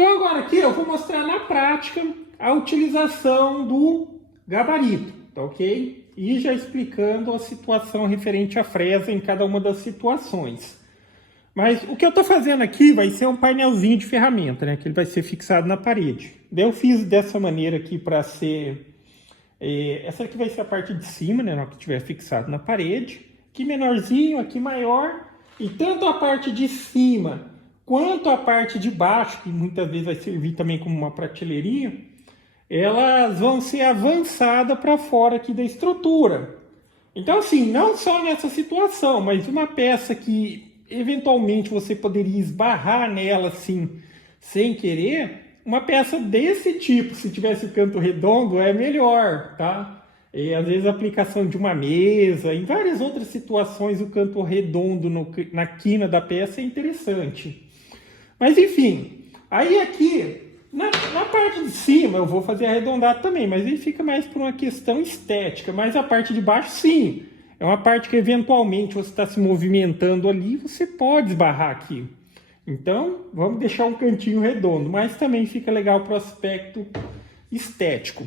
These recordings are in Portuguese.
Então agora aqui eu vou mostrar na prática a utilização do gabarito, tá ok? E já explicando a situação referente à fresa em cada uma das situações. Mas o que eu estou fazendo aqui vai ser um painelzinho de ferramenta, né? Que ele vai ser fixado na parede. Daí eu fiz dessa maneira aqui para ser... essa aqui vai ser a parte de cima, né? Na hora que estiver fixado na parede. Aqui menorzinho, aqui maior. E tanto a parte de cima quanto a parte de baixo, que muitas vezes vai servir também como uma prateleirinha, elas vão ser avançadas para fora aqui da estrutura. Então assim, não só nessa situação, mas uma peça que eventualmente você poderia esbarrar nela assim, sem querer, uma peça desse tipo, se tivesse o canto redondo, é melhor, tá? E às vezes a aplicação de uma mesa, em várias outras situações o canto redondo na quina da peça é interessante. Mas enfim, aí aqui, na parte de cima eu vou fazer arredondado também, mas aí fica mais por uma questão estética, mas a parte de baixo sim, é uma parte que eventualmente você está se movimentando ali, você pode esbarrar aqui. Então, vamos deixar um cantinho redondo, mas também fica legal para o aspecto estético.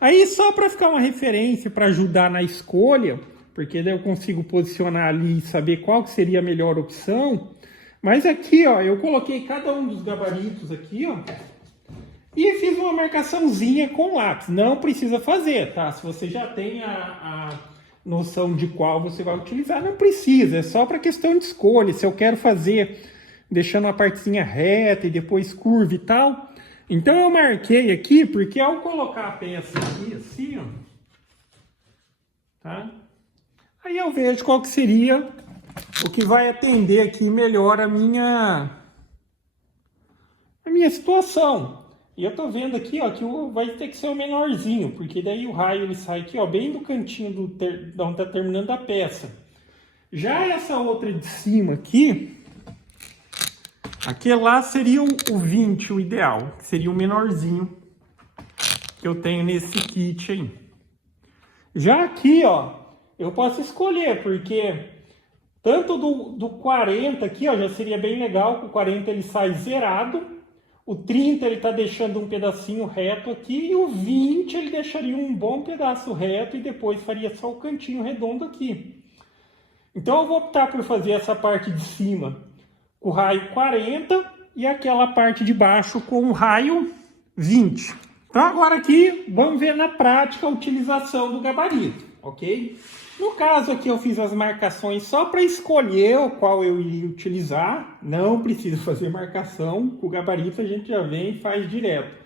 Aí, só para ficar uma referência, para ajudar na escolha, porque daí eu consigo posicionar ali e saber qual que seria a melhor opção. Mas aqui, ó, eu coloquei cada um dos gabaritos aqui, ó, e fiz uma marcaçãozinha com lápis. Não precisa fazer, tá? Se você já tem a noção de qual você vai utilizar, não precisa, é só para questão de escolha. Se eu quero fazer deixando a partezinha reta e depois curva e tal, então eu marquei aqui, porque ao colocar a peça aqui assim, ó, tá? Aí eu vejo qual que seria o que vai atender aqui melhor a minha situação. E eu tô vendo aqui, ó, que vai ter que ser o menorzinho, porque daí o raio ele sai aqui, ó, bem do cantinho de onde tá terminando a peça. Já essa outra de cima aqui, aquele lá seria o 20, o ideal, que seria o menorzinho que eu tenho nesse kit aí. Já aqui, ó, eu posso escolher, porque tanto do 40 aqui, ó, já seria bem legal, que o 40 ele sai zerado. O 30 ele está deixando um pedacinho reto aqui, e o 20 ele deixaria um bom pedaço reto e depois faria só o cantinho redondo aqui. Então eu vou optar por fazer essa parte de cima com o raio 40 e aquela parte de baixo com o raio 20. Então agora aqui vamos ver na prática a utilização do gabarito, ok? No caso aqui eu fiz as marcações só para escolher o qual eu iria utilizar. Não preciso fazer marcação, com o gabarito a gente já vem e faz direto.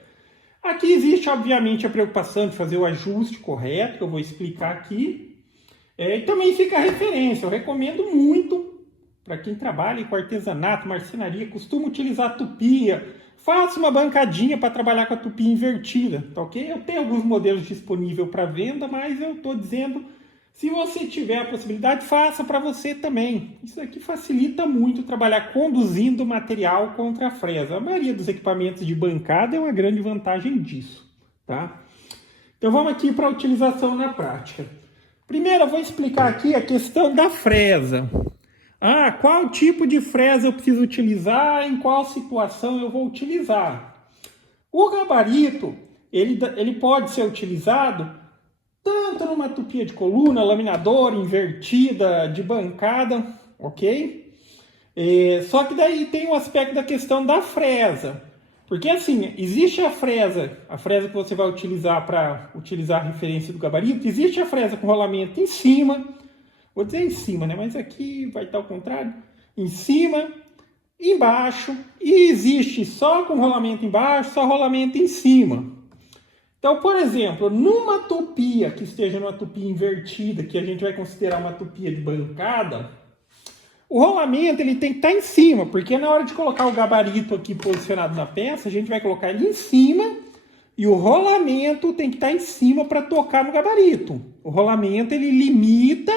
Aqui existe obviamente a preocupação de fazer o ajuste correto, que eu vou explicar aqui. E também fica a referência, eu recomendo muito para quem trabalha com artesanato, marcenaria, costuma utilizar tupia. Faça uma bancadinha para trabalhar com a tupia invertida, tá ok? Eu tenho alguns modelos disponíveis para venda, mas eu estou dizendo... Se você tiver a possibilidade, faça para você também. Isso aqui facilita muito trabalhar conduzindo material contra a fresa. A maioria dos equipamentos de bancada é uma grande vantagem disso, tá? Então vamos aqui para a utilização na prática. Primeiro eu vou explicar aqui a questão da fresa. Qual tipo de fresa eu preciso utilizar, em qual situação eu vou utilizar. O gabarito, ele pode ser utilizado tanto numa tupia de coluna, laminadora, invertida, de bancada, ok? Só que daí tem o aspecto da questão da fresa. Porque assim, existe a fresa que você vai utilizar para utilizar a referência do gabarito, existe a fresa com rolamento em cima, vou dizer em cima, né? Mas aqui vai estar ao contrário, em cima, embaixo, e existe só com rolamento embaixo, só rolamento em cima. Então, por exemplo, numa tupia que esteja numa tupia invertida, que a gente vai considerar uma tupia de bancada, o rolamento ele tem que estar em cima, porque na hora de colocar o gabarito aqui posicionado na peça, a gente vai colocar ele em cima e o rolamento tem que estar em cima para tocar no gabarito. O rolamento ele limita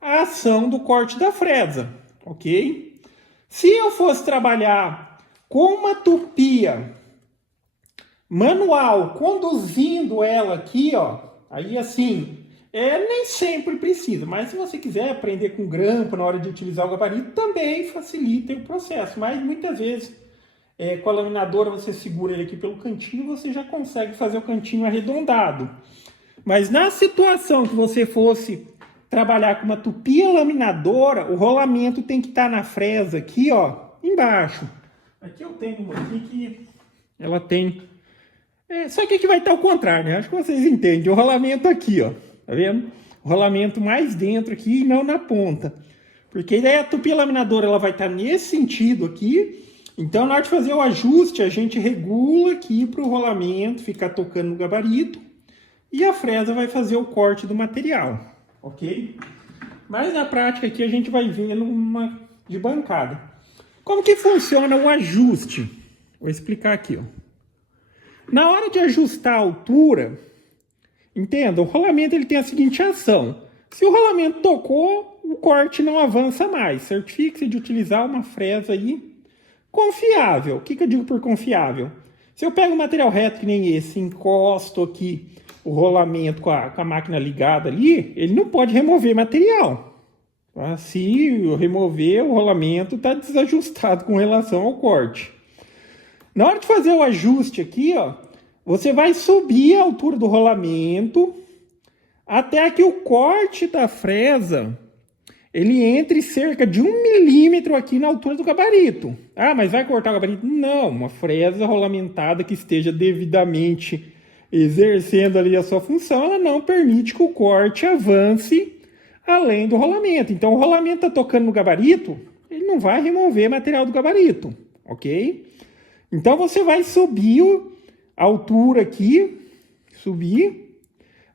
a ação do corte da fresa, ok? Se eu fosse trabalhar com uma tupia manual, conduzindo ela aqui, ó, aí assim, nem sempre precisa, mas se você quiser aprender com grampo na hora de utilizar o gabarito, também facilita o processo, mas muitas vezes com a laminadora você segura ele aqui pelo cantinho e você já consegue fazer o cantinho arredondado. Mas na situação que você fosse trabalhar com uma tupia laminadora, o rolamento tem que estar na fresa aqui, ó, embaixo. Aqui eu tenho uma aqui que ela tem... só que aqui vai estar ao contrário, né? Acho que vocês entendem. O rolamento aqui, ó, tá vendo? O rolamento mais dentro aqui e não na ponta. Porque daí a tupia laminadora ela vai estar nesse sentido aqui. Então, na hora de fazer o ajuste, a gente regula aqui para o rolamento ficar tocando no gabarito. E a fresa vai fazer o corte do material, ok? Mas na prática aqui a gente vai vendo uma de bancada. Como que funciona o ajuste? Vou explicar aqui, ó. Na hora de ajustar a altura, entenda, o rolamento ele tem a seguinte ação. Se o rolamento tocou, o corte não avança mais. Certifique-se de utilizar uma fresa aí confiável. O que eu digo por confiável? Se eu pego um material reto que nem esse, encosto aqui o rolamento com a máquina ligada ali, ele não pode remover material. Tá? Se eu remover, o rolamento está desajustado com relação ao corte. Na hora de fazer o ajuste aqui, ó, você vai subir a altura do rolamento até que o corte da fresa ele entre cerca de 1 milímetro aqui na altura do gabarito. Ah, mas vai cortar o gabarito? Não, uma fresa rolamentada que esteja devidamente exercendo ali a sua função, ela não permite que o corte avance além do rolamento. Então, o rolamento está tocando no gabarito, ele não vai remover material do gabarito, ok? Então, você vai subir a altura aqui, subir,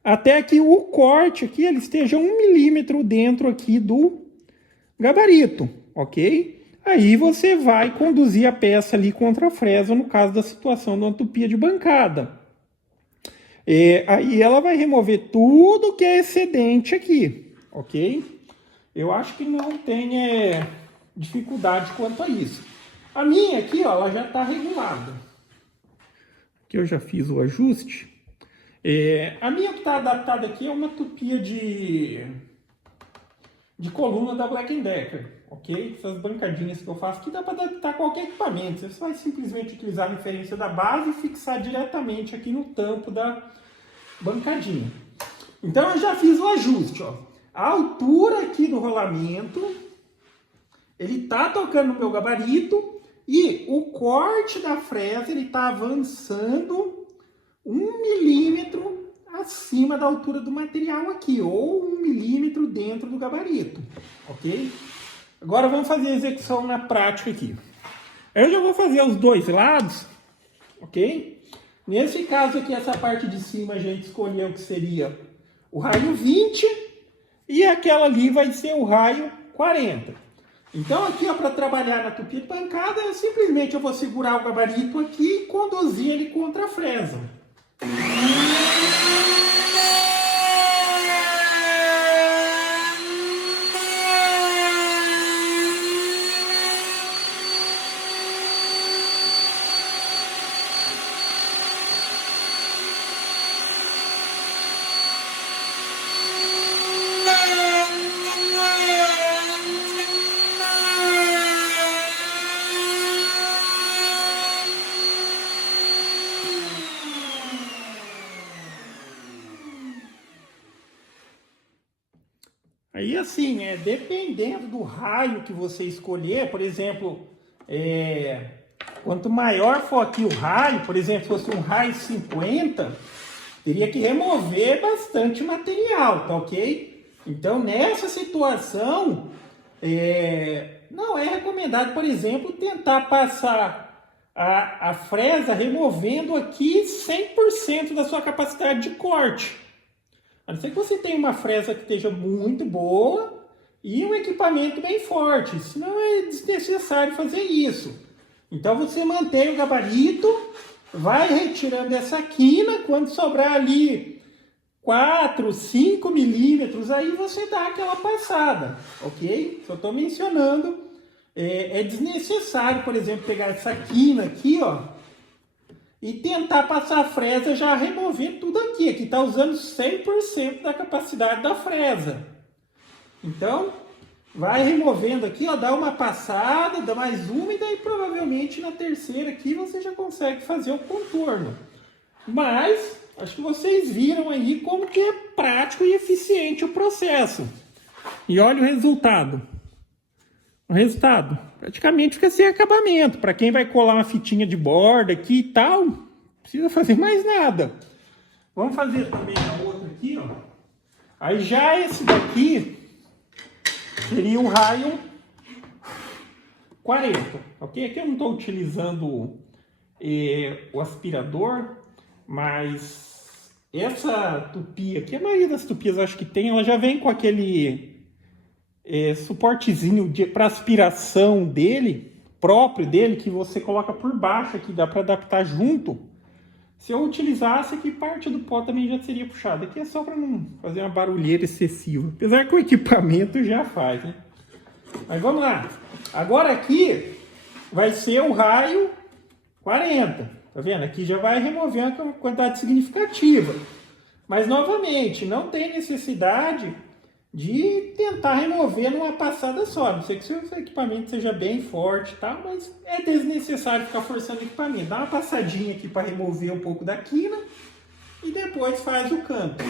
até que o corte aqui ele esteja 1 milímetro dentro aqui do gabarito, ok? Aí você vai conduzir a peça ali contra a fresa, no caso da situação de uma tupia de bancada. Aí ela vai remover tudo que é excedente aqui, ok? Eu acho que não tem dificuldade quanto a isso. A minha aqui, ó, ela já está regulada. Aqui eu já fiz o ajuste. A minha que está adaptada aqui é uma tupia de coluna da Black & Decker, ok? Essas bancadinhas que eu faço aqui dá para adaptar qualquer equipamento. Você vai simplesmente utilizar a referência da base e fixar diretamente aqui no tampo da bancadinha. Então eu já fiz o ajuste, ó. A altura aqui do rolamento, ele tá tocando no meu gabarito e o corte da fresa ele tá avançando 1 milímetro acima da altura do material aqui, ou 1 milímetro dentro do gabarito, ok? Agora vamos fazer a execução na prática aqui. Eu já vou fazer os dois lados, ok? Nesse caso aqui, essa parte de cima a gente escolheu que seria o raio 20 e aquela ali vai ser o raio 40. Então aqui, para trabalhar na tupia de bancada, eu vou segurar o gabarito aqui e conduzir ele contra a fresa. Aí assim, dependendo do raio que você escolher, por exemplo, quanto maior for aqui o raio, por exemplo, se fosse um raio 50, teria que remover bastante material, tá ok? Então, nessa situação, não é recomendado, por exemplo, tentar passar a fresa removendo aqui 100% da sua capacidade de corte. A não ser que você tenha uma fresa que esteja muito boa e um equipamento bem forte, senão é desnecessário fazer isso. Então você mantém o gabarito, vai retirando essa quina, quando sobrar ali 4, 5 milímetros, aí você dá aquela passada, ok? Só estou mencionando, é desnecessário, por exemplo, pegar essa quina aqui, ó, e tentar passar a fresa já remover tudo aqui. Aqui está usando 100% da capacidade da fresa. Então, vai removendo aqui, ó, dá uma passada, dá mais uma e daí provavelmente na terceira aqui você já consegue fazer o contorno. Mas acho que vocês viram aí como que é prático e eficiente o processo. E olha o resultado. O resultado praticamente fica sem acabamento. Para quem vai colar uma fitinha de borda aqui e tal, não precisa fazer mais nada. Vamos fazer também a outra aqui, ó. Aí já esse daqui seria o raio 40, ok? Aqui eu não estou utilizando o aspirador, mas essa tupia aqui, a maioria das tupias eu acho que tem, ela já vem com aquele suportezinho para aspiração dele, próprio dele, que você coloca por baixo aqui, dá para adaptar junto. Se eu utilizasse aqui, parte do pó também já seria puxado. Aqui é só para não fazer uma barulheira excessiva. Apesar que o equipamento já faz, né? Mas vamos lá. Agora aqui vai ser o raio 40. Tá vendo? Aqui já vai removendo uma quantidade significativa. Mas, novamente, não tem necessidade de tentar remover numa passada só. A não ser que o seu equipamento seja bem forte e tal, mas é desnecessário ficar forçando o equipamento. Dá uma passadinha aqui para remover um pouco da quina e depois faz o canto.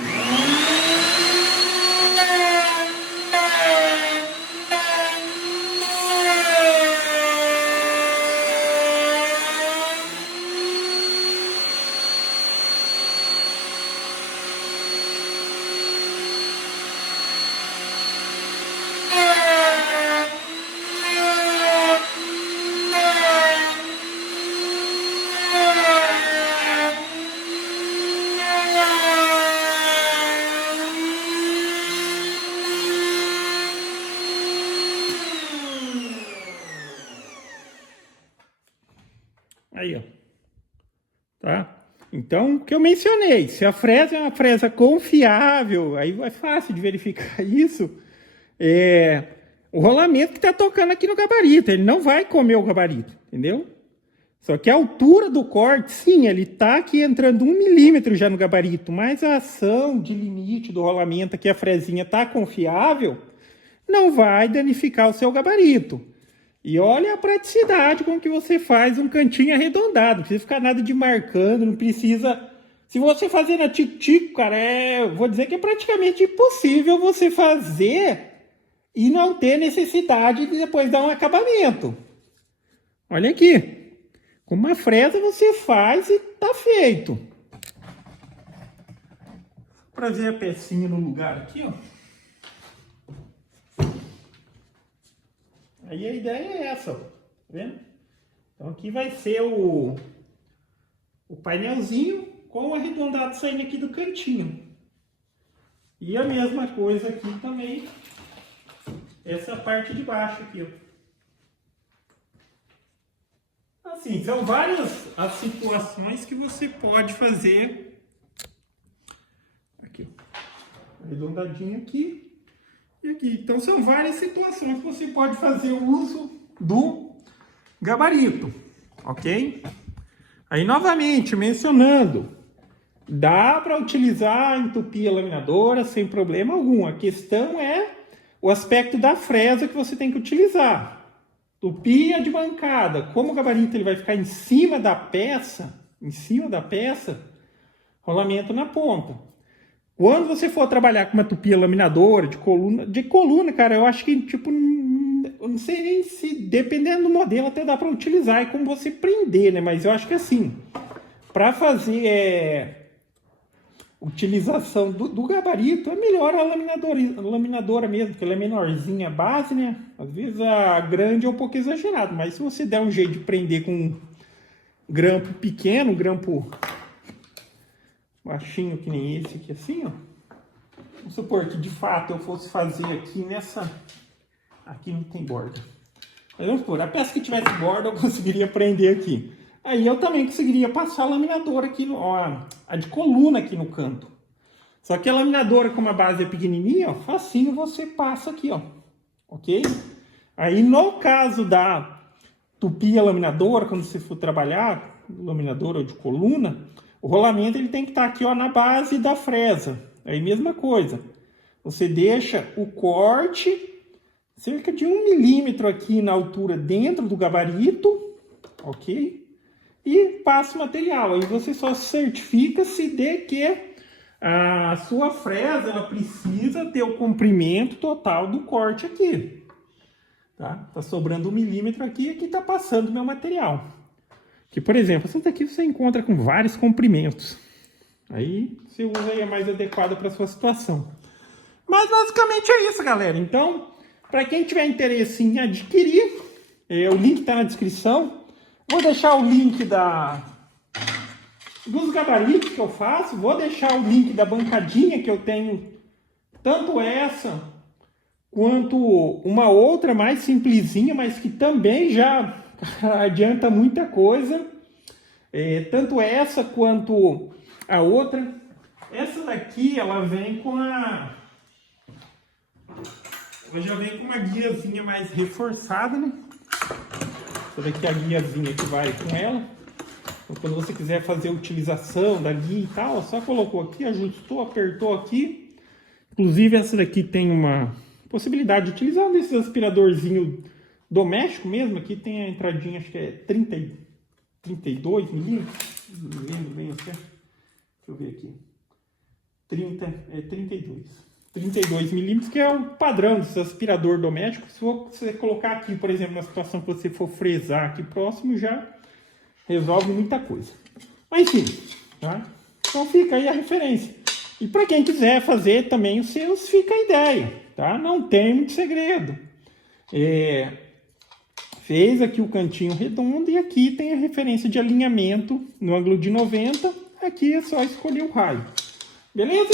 Aí, ó. Tá? Então, o que eu mencionei, se a fresa é uma fresa confiável, aí é fácil de verificar isso, o rolamento que está tocando aqui no gabarito, ele não vai comer o gabarito, entendeu? Só que a altura do corte, sim, ele está aqui entrando 1 milímetro já no gabarito, mas a ação de limite do rolamento aqui, a fresinha está confiável, não vai danificar o seu gabarito. E olha a praticidade com que você faz um cantinho arredondado. Não precisa ficar nada de marcando, não precisa... Se você fazer na tico-tico, cara, vou dizer que é praticamente impossível você fazer e não ter necessidade de depois dar um acabamento. Olha aqui. Com uma fresa você faz e tá feito. Para ver a pecinha no lugar aqui, ó. Aí a ideia é essa, ó. Tá vendo? Então aqui vai ser o painelzinho com o arredondado saindo aqui do cantinho. E a mesma coisa aqui também, essa parte de baixo aqui, ó. Assim, são várias as situações que você pode fazer. Aqui, ó. Arredondadinho aqui. E aqui. Então são várias situações que você pode fazer o uso do gabarito, ok? Aí novamente mencionando, dá para utilizar a entupia laminadora sem problema algum. A questão é o aspecto da fresa que você tem que utilizar. Tupia de bancada, como o gabarito ele vai ficar em cima da peça, rolamento na ponta. Quando você for trabalhar com uma tupia laminadora, de coluna, cara, eu acho que, tipo, eu não sei nem se, dependendo do modelo, até dá para utilizar, é como você prender, né? Mas eu acho que assim, para fazer utilização do gabarito, é melhor a laminadora mesmo, porque ela é menorzinha a base, né? Às vezes a grande é um pouco exagerado, mas se você der um jeito de prender com um grampo pequeno, um grampo baixinho que nem esse aqui assim, ó. Vamos supor que de fato eu fosse fazer aqui nessa... Aqui não tem borda. Mas vamos supor, a peça que tivesse borda eu conseguiria prender aqui. Aí eu também conseguiria passar a laminadora aqui, a de coluna aqui no canto. Só que a laminadora, como a base é pequenininha, ó, facinho você passa aqui, ó. Ok? Aí no caso da tupia laminadora, quando você for trabalhar, laminadora de coluna, o rolamento ele tem que estar aqui, ó, na base da fresa. Aí mesma coisa. Você deixa o corte cerca de 1 milímetro aqui na altura dentro do gabarito, ok? E passa o material. Aí você só certifica-se de que a sua fresa ela precisa ter o comprimento total do corte aqui. Tá sobrando 1 milímetro aqui e aqui tá passando o meu material. Que, por exemplo, essa daqui você encontra com vários comprimentos. Aí você usa aí a mais adequada para sua situação. Mas basicamente é isso, galera. Então, para quem tiver interesse em adquirir, o link está na descrição. Vou deixar o link dos gabaritos que eu faço. Vou deixar o link da bancadinha que eu tenho, tanto essa quanto uma outra mais simplesinha, mas que também já adianta muita coisa. Tanto essa quanto a outra. Essa daqui, ela vem com ela já vem com uma guiazinha mais reforçada, né? Essa daqui é a guiazinha que vai com ela. Então, quando você quiser fazer a utilização da guia e tal, só colocou aqui, ajustou, apertou aqui. Inclusive, essa daqui tem uma possibilidade de utilizar desses aspiradorzinho doméstico mesmo. Aqui tem a entradinha, acho que é 32 milímetros. Não lembro bem até. Deixa eu ver aqui. 32 milímetros, que é o padrão desse aspirador doméstico. Se você colocar aqui, por exemplo, na situação que você for fresar aqui próximo, já resolve muita coisa. Mas enfim, tá? Então fica aí a referência. E para quem quiser fazer também os seus, fica a ideia, tá? Não tem muito segredo. Fez aqui o cantinho redondo e aqui tem a referência de alinhamento no ângulo de 90. Aqui é só escolher o raio. Beleza?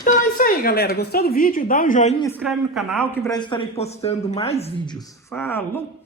Então é isso aí, galera. Gostou do vídeo? Dá um joinha, inscreve no canal que em breve estarei postando mais vídeos. Falou!